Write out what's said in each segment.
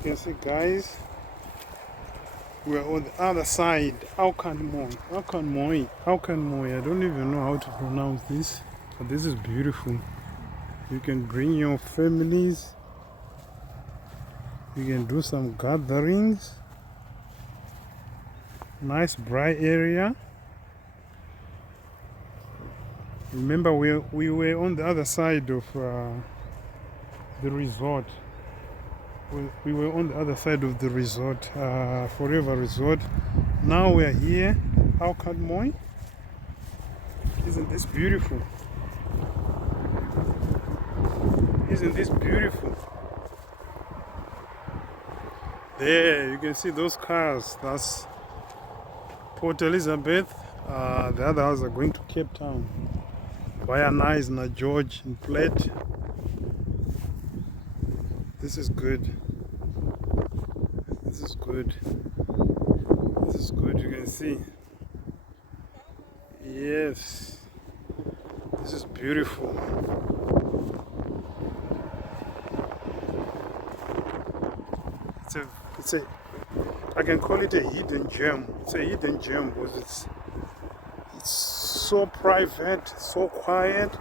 you can see, guys, we're on the other side. Alkantmooi. I don't even know how to pronounce this, but this is beautiful. You can bring your families. You can do some gatherings. Nice bright area. Remember, we were on the other side of the resort. We were on the other side of the resort, Forever Resort. Now we're here, Alkantmooi. Isn't this beautiful? Isn't this beautiful? There, you can see those cars. That's Port Elizabeth. The others are going to Cape Town. Via Nice, Na George, and Plate. This is good. This is good. This is good, you can see. Yes. This is beautiful. I can call it a hidden gem. It's a hidden gem because it's so private, so quiet,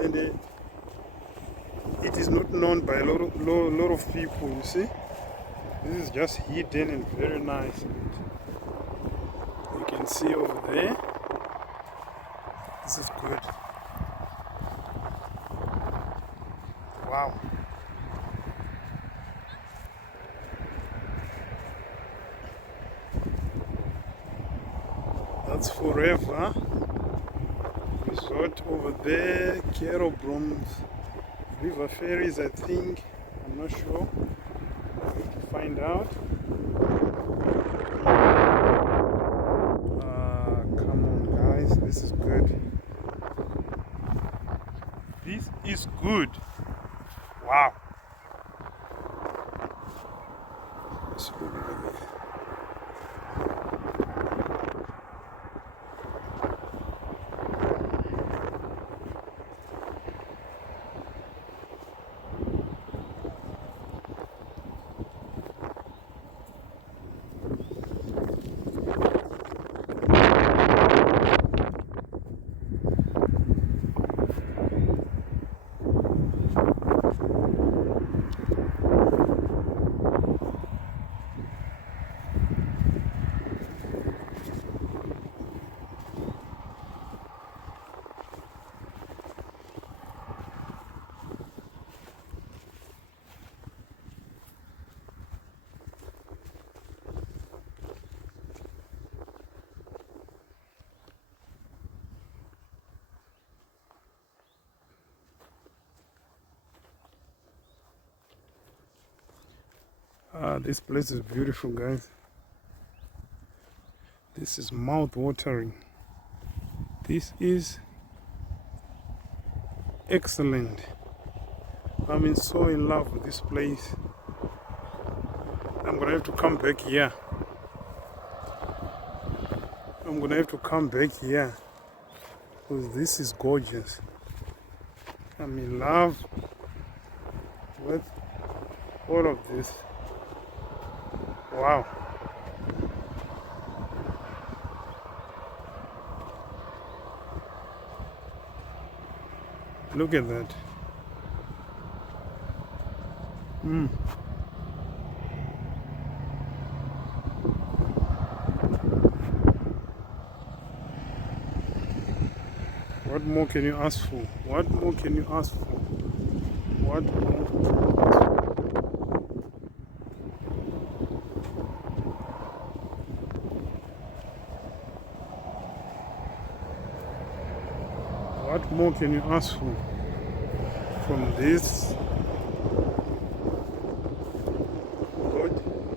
and it is not known by a lot of people, you see. This is just hidden and very nice. You can see over there. This is good. Wow. That's Forever Resort over there. Kerobrom's River Ferries, I think. I'm not sure. We have to find out. Come on, guys. This is good. This is good. Wow. Let's look at that. This place is beautiful, guys. This is mouth-watering. This is excellent. I'm so in love with this place. I'm gonna have to come back here. I'm gonna have to come back here because this is gorgeous. I'm in love with all of this. Wow. Look at that. What more can you ask for? What more can you ask for? What more can you ask for? What more can you ask for from this? God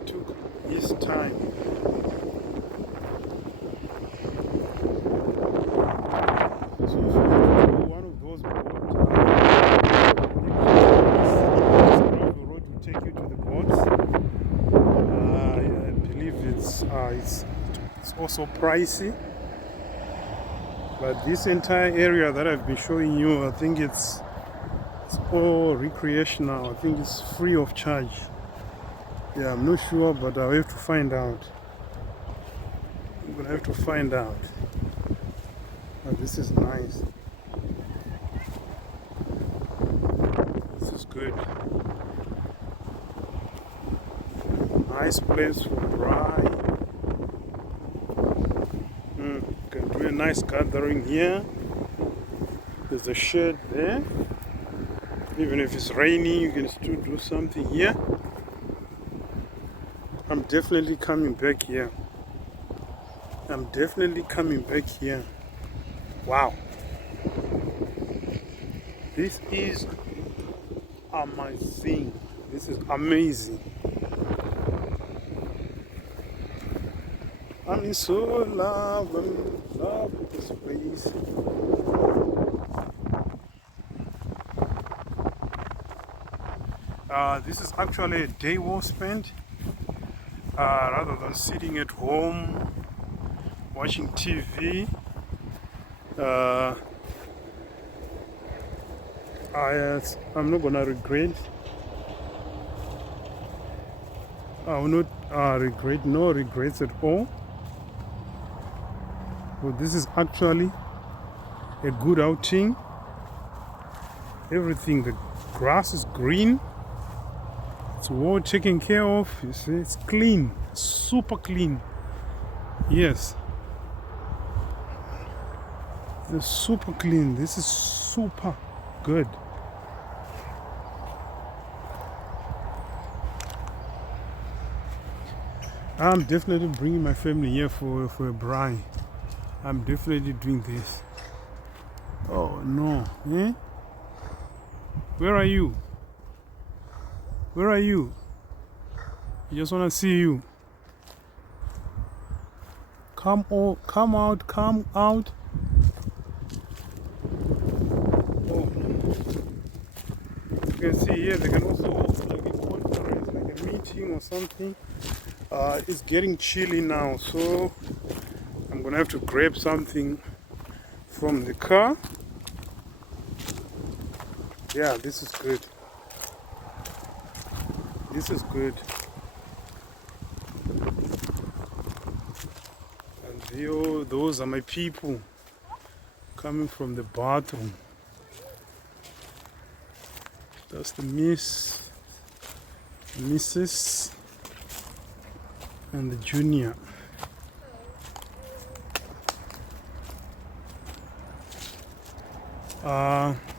took his time. So if you want to do one of those the road will take you to the boats. I believe it's also pricey. But this entire area that I've been showing you, I think it's or recreational. I think it's free of charge. Yeah, I'm not sure, but I'll have to find out. I'm gonna have to find out. Oh, this is nice. This is good. Nice place for bride. Can do a nice gathering here. There's a shed there. Even if it's raining, you can still do something here. I'm definitely coming back here. I'm definitely coming back here. Wow. This is amazing. This is amazing. I'm in so love. I'm in love with this place. This is actually a day well spent. Rather than sitting at home watching TV. I'm not gonna regret. I will not regret, no regrets at all. Well, this is actually a good outing. Everything, the grass is green. It's well taken care of. You see, it's clean, super clean. Yes, it's super clean. This is super good. I'm definitely bringing my family here for a bride. I'm definitely doing this. Oh no, eh? Where are you? Where are you? I just want to see you. Come out, come out. Oh. You can see here, they can also hold like a conference, like a meeting or something. It's getting chilly now, so I'm gonna have to grab something from the car. Yeah, this is good. This is good. And those are my people coming from the bathroom. That's the Mrs. and the junior.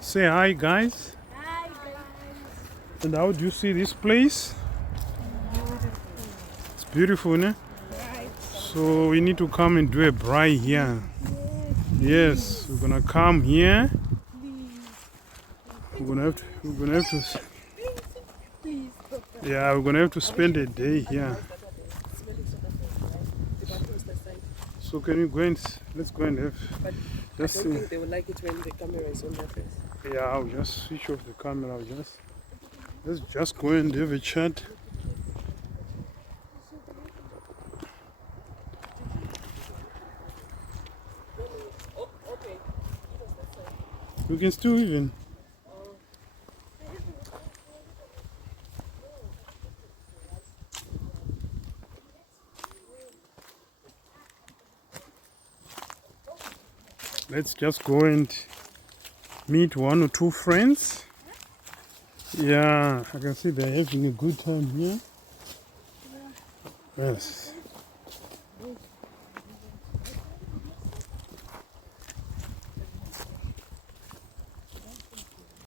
Say hi, guys. Hi guys. And how do you see this place? It's beautiful, né? Right. So we need to come and do a braai here. Yes, we're gonna come here. We're gonna have to. Please. Yeah, we're gonna have to spend a day here. So can you go and let's go and have. But Just I don't think they will like it when the camera is on their face. yeah, I'll just switch off the camera. Let's just go and have a chat. Oh, okay. You can still even. Let's just go and meet one or two friends. Yeah, I can see they're having a good time here. Yes.